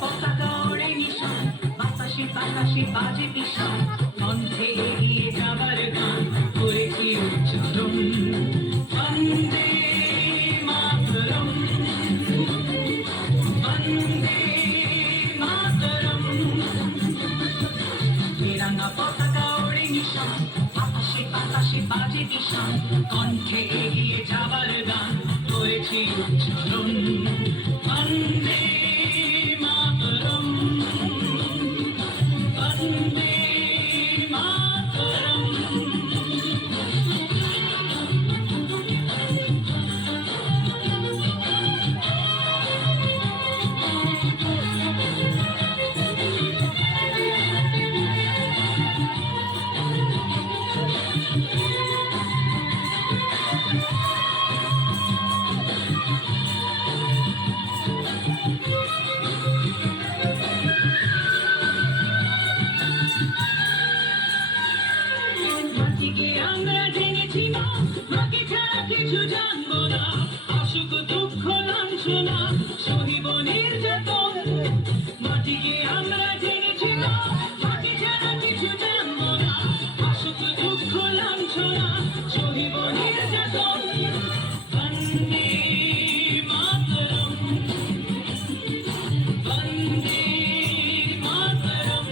পতাকা ওড়ে নিশান, বাতাসে বাতাসে বাজে নিশান, কণ্ঠে এগিয়ে যাবার গান করেছি উচ্চারণ। বন্দে মাতরম, বন্দে মাতরম। তিরঙ্গা পতাকা ওড়ে নিশান, বাতাসে বাতাসে বাজে নিশান, কণ্ঠে এগিয়ে যাবার গান করেছি উচ্চারণ। বন্দে মাতরম, বন্দে মাতরম। মাটিকে আমরা জেনেছি মা, মাকে ছাড়া কিছু জানবো না, অসুখ দুঃখ লাঞ্ছনা সহিব নির্যাতন। মাটিকে আমরা জেনেছি মা, মাকে ছাড়া কিছু জানবো না, অসুখ দুঃখ লাঞ্ছনা সহিব নির্যাতন। বন্দে মাতরম, বন্দে মাতরম।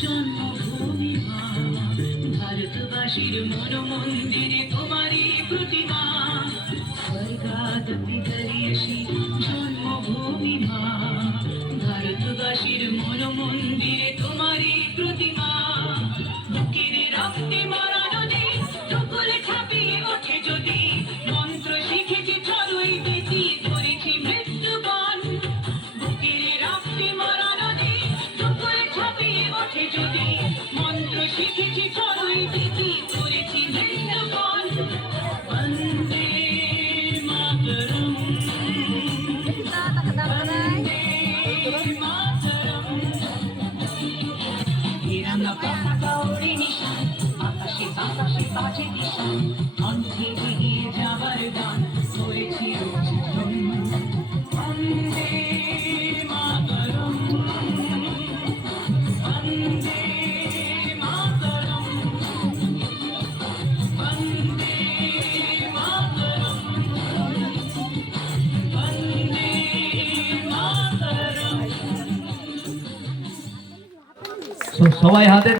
জন্মভূমি মা, ভারতবাসীর মন মন্দিরে তোমারই প্রতিমা। স্বর্গাদপি গরিয়সী জন্মভূমি মা, ভারতবাসীর মন মন্দিরে তোমারই প্রতিমা। বুকের রক্তে মারা নদী টুকুরে ছাপিয়ে ওঠে যদি, মন্ত্র শিখেছি চড়ুই বেটি করেছি মৃত্যুবন। বুকের রক্তে মারা নদী টুকুরে ছাপিয়ে ওঠে যদি, মন্ত্র শিখেছি চড়ুই বেটি করেছি মৃত্যুবন। বন্দে মাতরম, বন্দে মাতরম। তিরঙ্গা পতাকা ওড়ে নিশান, বাতাসে বাতাসে বাজে নিশান, কণ্ঠে এগিয়ে যাবার গান করেছি উচ্চারণ। বন্দে মাতরম, বন্দে মাতরম, বন্দে মাতরম, বন্দে মাতরম। সবাই হাতে